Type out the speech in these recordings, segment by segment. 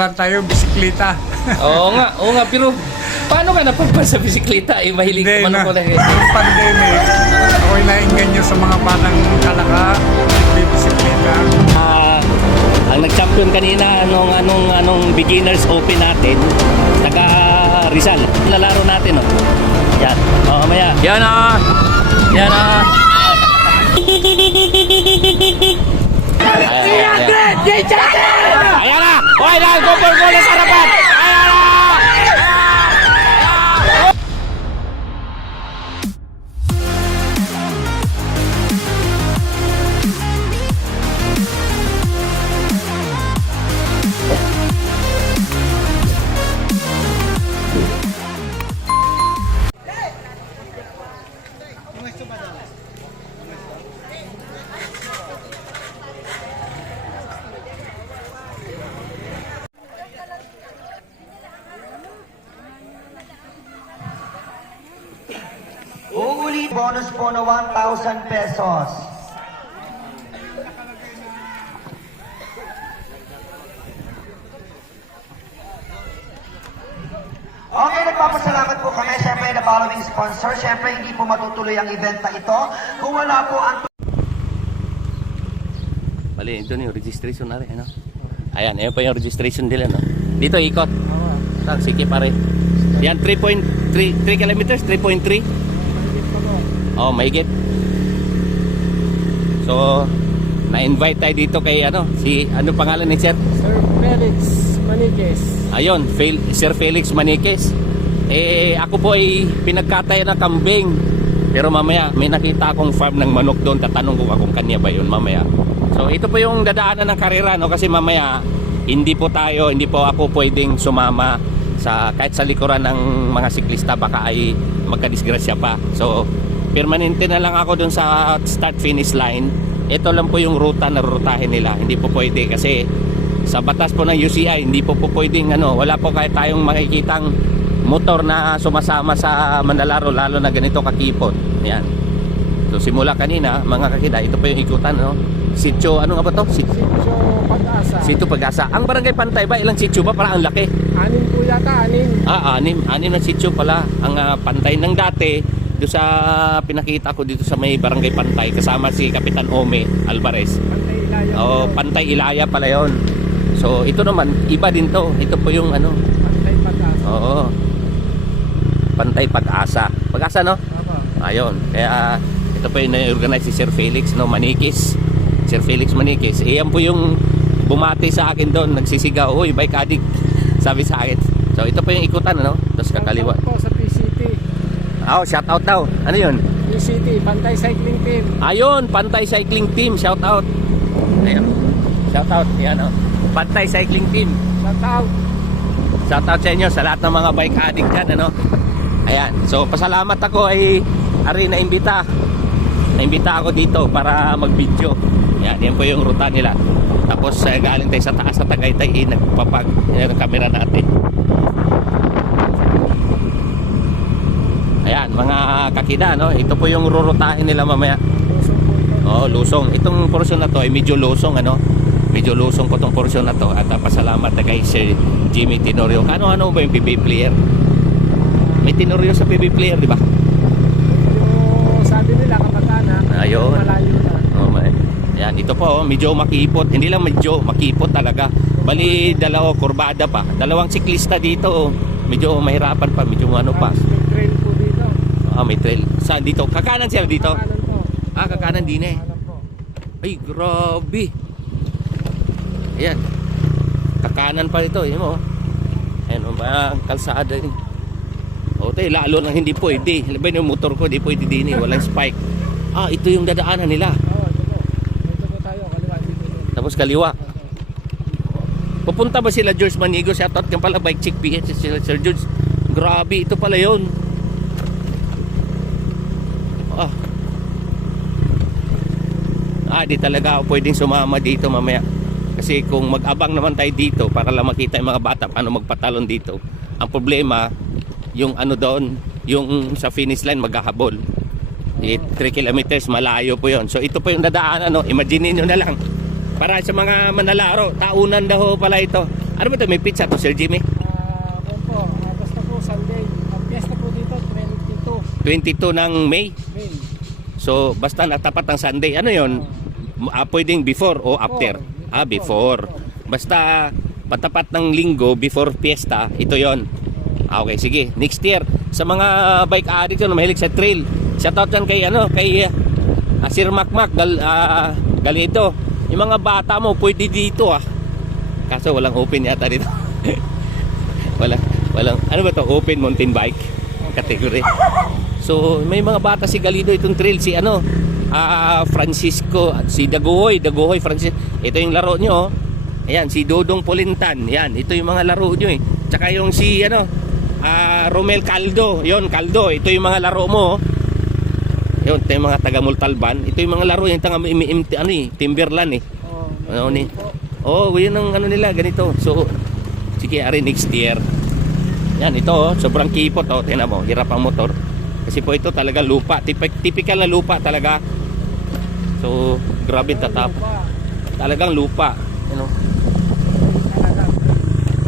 Tayo bisikleta. Oo nga, pero paano ka napunta sa bisikleta? Mahilig ka man ako lang. Yung pandemic, ako'y nainganyo sa mga batang kalaka, bisikleta. Ang nag-champion kanina, anong beginners open natin, taga Rizal. Lalaro natin, oh. Yan. Oh, maya. Yan ah. Yan ah. Ayan na! Hoy na! Gol sa harapan! Ayan na! Uulit bonus po na 1,000 pesos. Okay, nagpapasalamat po kami. Siyempre, the following sponsor. Siyempre, hindi po matutuloy ang event na ito kung wala po ang... Bali, ito na yung registration na rin, ano? Ayan, ayan pa yung registration nila, no? Dito, ikot. Sige, pare. Yan, 3 kilometers, 3.3. Oh, mahigit. So, na-invite tayo dito kay ano pangalan ni Sir? Sir Felix Maniquez. Ayun, Sir Felix Maniquez. Ako po ay pinagkatayan na kambing. Pero mamaya, may nakita akong farm ng manok doon. Tatanong ko kung kanya ba yun mamaya. So, ito po yung dadaanan ng karera, no? Kasi mamaya, hindi po ako pwedeng sumama kahit sa likuran ng mga siklista, baka ay magkadisgrasya pa. So, permanente na lang ako dun sa start-finish line. Ito lang po yung ruta na rutahin nila. Hindi po pwede kasi sa batas po ng UCI, hindi po pwedeng wala po kahit tayong makikitang motor na sumasama sa Mandalaro, lalo na ganito kakipot. Yan. So simula kanina, mga kakida, ito po yung ikutan, Sitio, ano nga ba to? Sitio Pag-asa. Sitio Pag-asa. Ang barangay Pantay ba? Ilang sitio ba? Parang ang laki. 6 po yata, 6. 6 na sitio pala. Ang Pantay ng dati, doon sa pinakita ko dito sa may barangay Pantay, kasama si Kapitan Ome Alvarez. Pantay Ilaya. Pantay Ilaya pala yon. So ito naman, iba din to. Ito po yung Pantay Pag-asa. Oo. Pantay Pag-asa. Pag-asa, no? Opo. Ayun. Kaya ito po yung na-organize si Sir Felix, Maniquez. Sir Felix Maniquez. Iyan po yung bumati sa akin doon, nagsisigaw, "Uy, bike addict." Sabi sa akin. So ito po yung ikutan, Tapos kakaliwa. Shoutout po sa PCT. Shout out daw. Ano yun? PCT, Pantay Cycling Team. Ayun, Pantay Cycling Team. Shout out. Ayan. Shout out. Yan, Pantay Cycling Team. Shoutout. Shout out sa inyo sa lahat ng mga bike addict dyan, Ayan. So, pasalamat ako ay naimbita ako dito para mag-video. Yan po yung ruta nila. Tapos galing tayo sa taas sa Tagaytay, nagpapag yung camera natin. Ayan, mga kakida, Ito po yung rurutahin nila mamaya. Lusong. Itong portion na to ay medyo lusong, Medyo lusong po itong portion na to. At pasalamat na kay Sir Jimmy Tenorio. Ano ba yung PB player? May Tenorio sa PB player, di ba? Yung sabi nila kapatana, Ayun. malayo na. Yan, ito po, medyo makipot. Hindi lang medyo, makipot talaga. Bali, kurbada pa. Dalawang siklista dito, Medyo mahirapan pa, medyo pa. May trail po dito. May trail. Saan dito? Kakanan sila dito? Kanan po. Kakanan din eh. Kanan po. Ay, grabe. Ayan. Kakanan pa ito, yun mo. Ayan, ang kalsada yun. Lalo nang hindi pwede. Alam ba yung motor ko, hindi pwede din eh. Walang spike. Ito yung dadaanan nila. Ito po. Dito po tayo, kaliwa. Dito. Tapos kaliwa. Pupunta ba sila George Manigo? Shoutout ka pala, Bike Chick PH, Sir George. Grabe, ito pala yun. Di talaga ako pwedeng sumama dito mamaya. Kasi kung mag-abang naman tayo dito para lang makita yung mga bata paano magpatalon dito. Ang problema, yung doon, yung sa finish line maghahabol. 3 kilometers, malayo po yon. So ito po yung dadaan, imagine nyo na lang. Para sa mga manlalaro, taunan daw pala ito. Ano ba ito? May pizza to, Sir Jimmy? Kung po, basta po Sunday. Ang piyesta po dito, 22 22 ng May. May. So, basta natapat ng Sunday. Ano yon? Pwedeng before o after? Before. Basta patapat ng linggo before fiesta, ito yon. Okay, sige. Next year, sa mga bike addict na mahilig sa trail, shoutout dyan kay, Sir Macmac, Galido. Yung mga bata mo, pwede dito Kaso walang open yata dito. walang, ano ba to? Open mountain bike category. So, may mga bata si Galido itong trail, si Francisco, si Dagohoy Francis. Ito yung laro nyo, Ayan, si Dodong Polintan. Yan, ito yung mga laro nyo Tsaka yung si Romel Caldo. Yon, Caldo. Ito yung mga laro mo. Yun, ito yung mga taga Multalban. Ito yung mga laro yung Timberland yun ang nila, ganito. So, sige, ari next year. Yan, ito sobrang kipot tingnan mo, hirap ang motor. Kasi po ito talaga lupa, typical na lupa talaga. So, grabe tatap. Talagang lupa,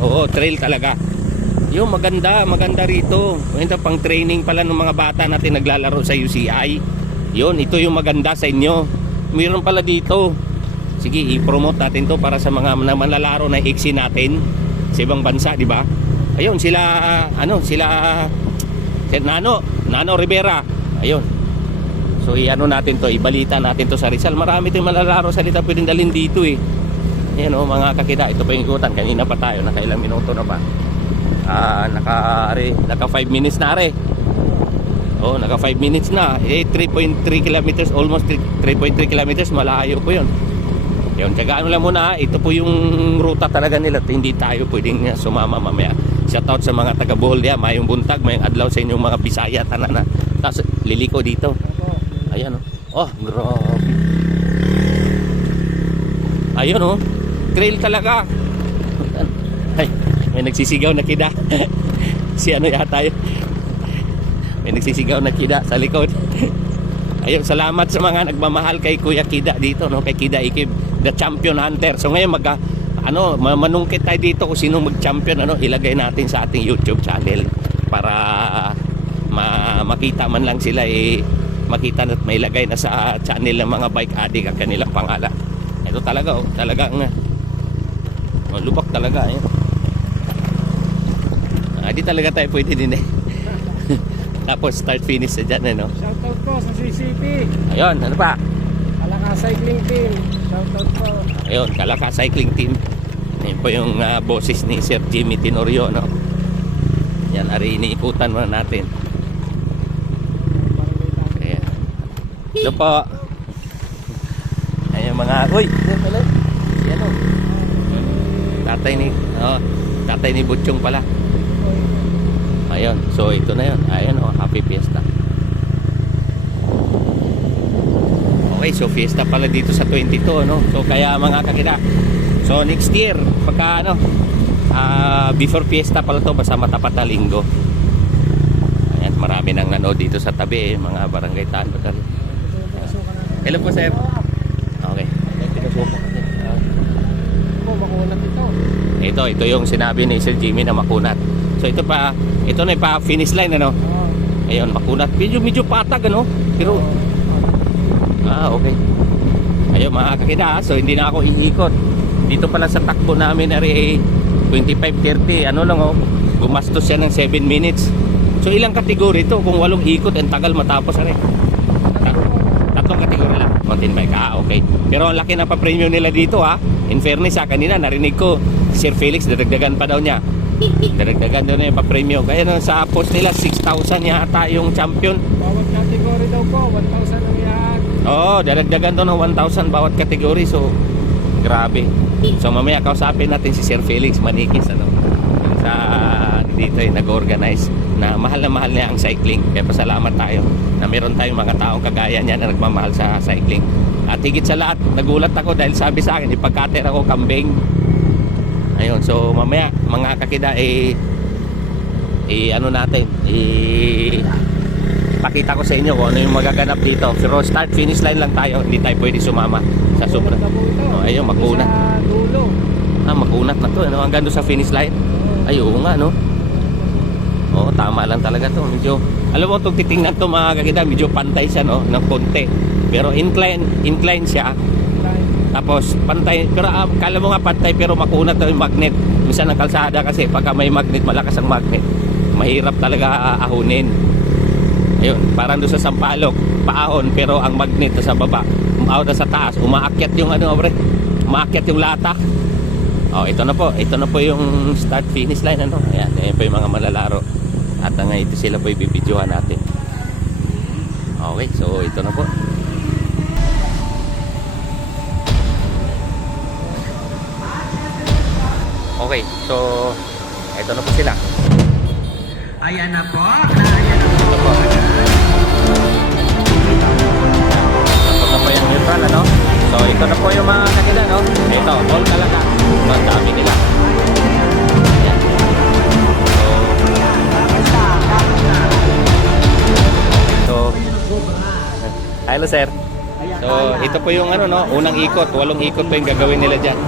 Oo, trail talaga. Yung maganda rito. Ito pang training pala ng mga bata natin naglalaro sa UCI. Yun, ito yung maganda sa inyo. Mayroon pala dito. Sige, i-promote natin to para sa mga manlalaro na iksi natin sa ibang bansa, di ba? Ayun, sila Nano Rivera. Ayun. So, natin to, ibalita natin to sa Rizal. Marami tayong manlalaro sa dito, pwedeng dalhin dito Ayan mga kakida, ito pa yung ikutan. Kanina pa tayo, nakailang minuto na ba? Naka 5 minutes na naka 5 minutes na. 3.3 kilometers, almost 3.3 kilometers, malayo po yun. Yun, tsagaan lang muna. Ito po yung ruta talaga nila. Hindi tayo pwedeng sumama mamaya. Shoutout sa mga taga Bohol yan, mayong buntag, mayong adlaw sa inyong mga Bisaya, tanan na. Tapos liliko dito. Ayan grabe. Ayun trail talaga. Ay, may nagsisigaw na kida. Si yata yun. May nagsisigaw na kida sa likod. Ayun, salamat sa mga nagmamahal kay Kuya Kida dito, kay Kida Ikib, the champion hunter. So ngayon manungkit tayo dito kung sino mag-champion, ilagay natin sa ating YouTube channel para makita man lang sila makita at may lagay na sa channel ng mga bike addict ang kanilang pangalan. Ito talaga talagang lubak talaga di talaga tayo pwede din tapos start finish sa dyan Shoutout po sa CCP. Ayun, ano pa? Kalaka Cycling Team. Shoutout po. Ayun, Kalaka Cycling Team. Ayun po yung boses ni Sir Jimmy Tenorio, Yan, iniikutan muna natin. Ayan. Ito po. Ayun mga, yan tatay ni Butchong pala. Ayun, so ito na yun. Ayun happy fiesta. Okay, so fiesta pala dito sa 22, So kaya mga kakida, so next year pagka before fiesta pala to, basta matapat na linggo. Ayan, marami nang nanood dito sa tabi, mga barangay tanod. Hello po sir. Okay, pinusupok natin. Makunat ito. Ito yung sinabi ni Sir Jimmy na makunat. So ito na pa finish line Ayun, makunat. Medyo patag Pero okay. Ayun mga kakida, so hindi na ako iikot. Dito pala sa takbo namin 25-30, gumastos siya ng 7 minutes. So ilang kategory ito? Kung 8 ikot, ang tagal matapos tatlong kategory lang. Mountain bike, okay. Pero ang laki na pa-premium nila dito In fairness kanina narinig ko Sir Felix dadagdagan pa daw niya. Dadagdagan daw niya pa-premium. Kaya sa post nila 6,000 yata yung champion. Bawat category daw po 1,000 ang yan. Dadagdagan daw ng 1,000 bawat kategory. So grabe. So mamaya kausapin natin si Sir Felix Manikis sa dito nag-organize na mahal niya ang cycling. Kaya pasalamat tayo na meron tayong mga taong kagaya niya na nagmamahal sa cycling. At higit sa lahat, nagulat ako dahil sabi sa akin, ipagkater ako kambing. Ayun, so mamaya mga kakida pakita ko sa inyo kung ano yung magaganap dito. Pero start finish line lang tayo, hindi tayo pwede sumama sa sobrang. Ayun, ayun, makunat. Sa dulo. Makunat na to, ano? Hanggang doon sa finish line. Ay, oo nga, no? Oo, tama lang talaga to. Medyo, alam mo, itong titingnan to mga kakita, medyo pantay siya, no? Ng konti. Pero incline siya. Tapos, pantay. Pero kala mo nga pantay, pero makunat na yung magnet. Minsan ng kalsada kasi, pagka may magnet, malakas ang magnet. Mahirap talaga ahunin. Ayun, parang doon sa Sampaloc, paahon, pero ang magnet sa baba. Sa taas, umaakyat yung ano, bre. Umaakyat yung lata. Oh, ito na po yung start finish line, ano. Ayan, ayan po yung mga malalaro. At ito sila po ibibidyohan natin. Okay, so ito na po. Okay, so ito na po sila. Ayan na po. Ayan na po. Ito po. Tapos na po yung neutral, ano? So ito na po yung mga kanila, no? Ito, all talaga. Ang dami nila. Ayan. So, hello sir. So ito po yung ano, no? Unang ikot, 8 ikot po yung gagawin nila dyan.